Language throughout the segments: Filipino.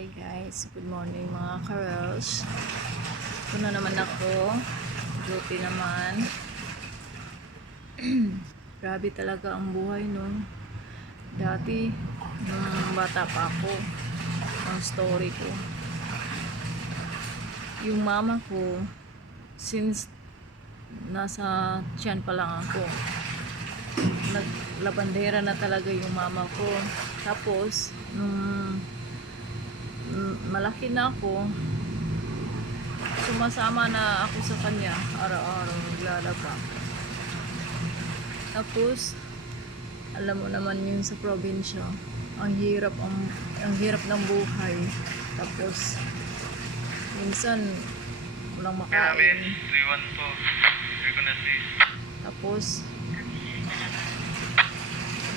Hi guys, good morning mga karels. Ito na naman ako. Duty naman. Grabe talaga ang buhay no. Dati, nung bata pa ako, ang story ko. Yung mama ko, since nasa tiyan pa lang ako, naglabandera na talaga yung mama ko. Tapos, nung malaki na ako, sumasama na ako sa kanya araw-araw naglalaba. Tapos alam mo naman yun sa probinsya, ang hirap ng buhay. Tapos minsan walang makain. Tapos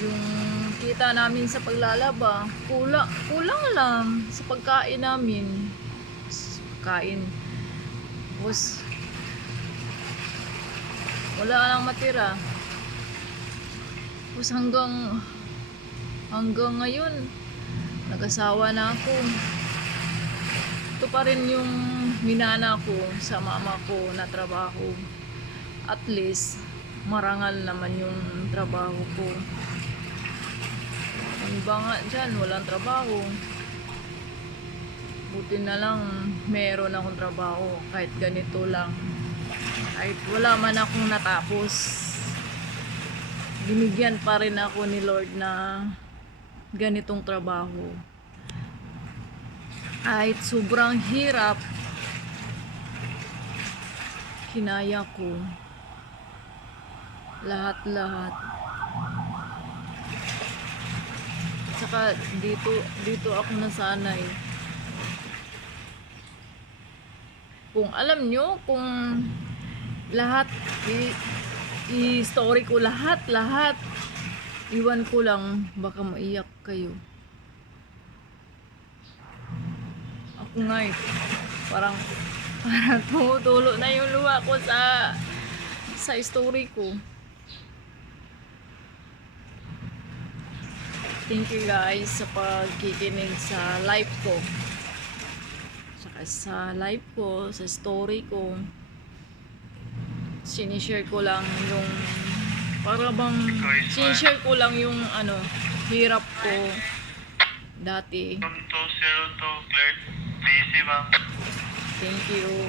yung kita namin sa paglalaba, kulang lang sa pagkain namin. Kain. Tapos wala nang matira. Tapos hanggang ngayon nag-asawa na ako. Ito pa rin yung minana ko sa mama ko na trabaho. At least marangal naman yung trabaho ko. Ang iba nga dyan, walang trabaho. Buti na lang meron akong trabaho kahit ganito lang. Kahit wala man akong natapos, binigyan pa rin ako ni Lord na ganitong trabaho. Kahit sobrang hirap, kinaya ko lahat-lahat. Saka dito ako nasanay. Kung alam nyo, kung lahat i-story ko lahat, iwan ko lang, baka maiyak kayo. Ako nga parang tumutulo na yung luha ko sa story ko. Thank you guys sa pagkikinig sa live ko. Saka sa live ko, sa story ko. Sinishare ko lang yung sinishare ko lang yung hirap ko dati. Thank you.